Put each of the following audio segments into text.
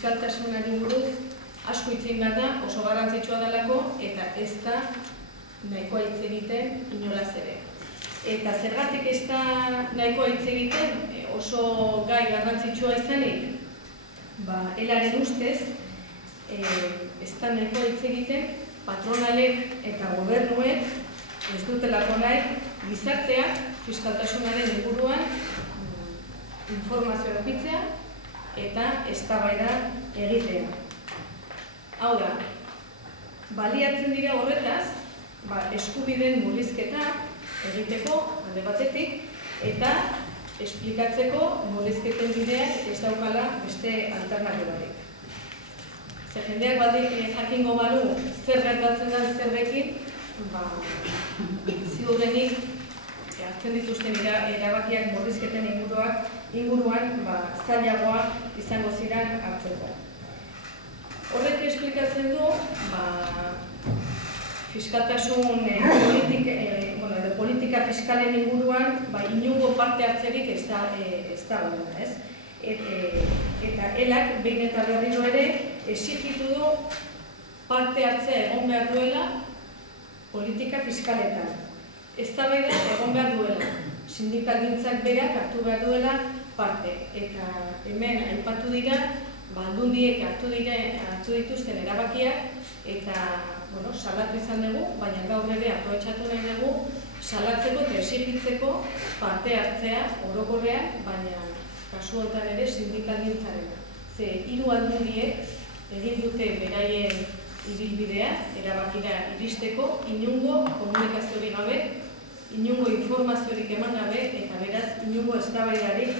fiskaltasunari buruz asko hitz egin behar da, oso garrantzitsua delako, eta ez da nahikoa hitz egiten inolaz ere. Eta zergatik ez da nahikoa hitz egiten oso gai garrantzitsua izanik, elaren ustez, ez da nahikoa hitz egiten patronalek eta gobernuek ez dutelako nahi gizarteak fiskaltasunaren inguruan informazioa edukitzea eta eztabaida egitea. Hau da, baliatzen dira horretaz, eskubideen murrizketa egiteko alde batetik eta esplikatzeko murrizketen bideak ez daukala beste alternatibarik. Zer jendeak jakingo balu zer gertatzen den zerrekin, ziurrenik hartzen dituzten erabakiak murrizketen inguruan zailagoa izango ziren hartzeko. Horrek esplikatzen du fiskaltasun politika fiskalen inguruan inongo parte hartzerik ez dagoela, ez? Eta elak behin eta berriro ere exigitu du parte hartzea egon behar duela politika fiskaletan. Eztabaida egon behar duela, sindikalgintzak berak hartu behar duela parte. Eta hemen aipatu dira, aldundiek hartu dituzten erabakiak eta salatu izan dugu, baina gaur ere aprobetxatu nahi dugu salatzeko eta exigitzeko parte hartzea orokorrean, baina kasu honetan ere sindikalgintzarena. Ze hiru aldundiek egin dute beraien ibilbidea, erabakira iristeko, inongo komunikaziorik gabe, inongo informaziorik eman gabe, eta beraz, inongo eztabaidarik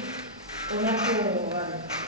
onartu gabe.